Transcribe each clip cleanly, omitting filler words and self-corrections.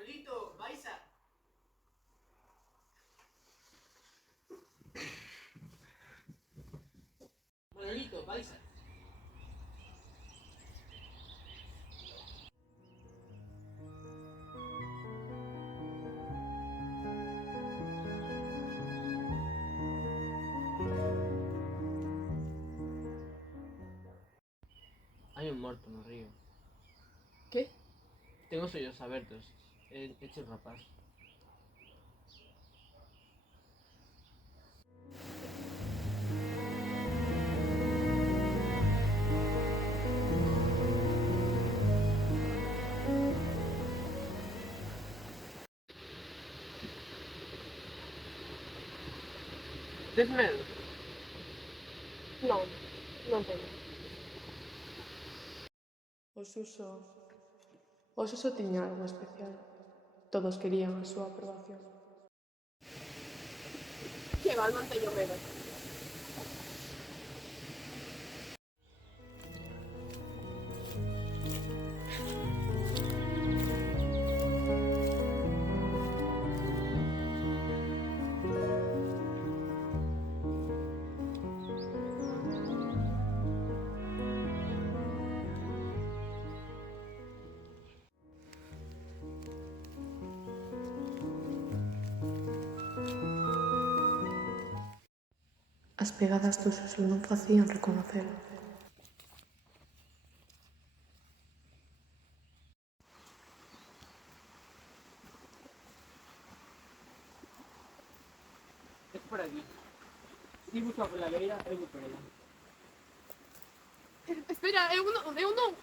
Manolito, Baiza. Manolito, Baiza. Hai un morto no río. Que? Ten os ollos abertos. Eche un rapaz. Tes medo? Non, non teño. O Suso tiña algo especial. Todos querían a súa aprobación. Que va, non teño medo. As pegadas do Suso non facían reconocelo. É por aquí. Ti busca pola beira, eu vou por ela. Espera, eu non.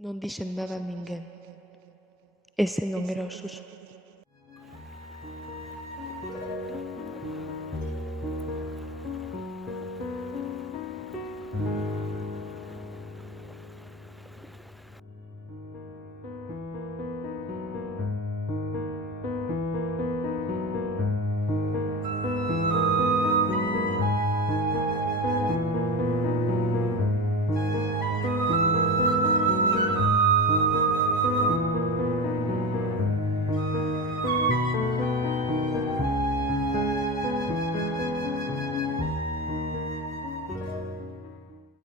Non dixen nada a ninguén. Ese non era o Suso.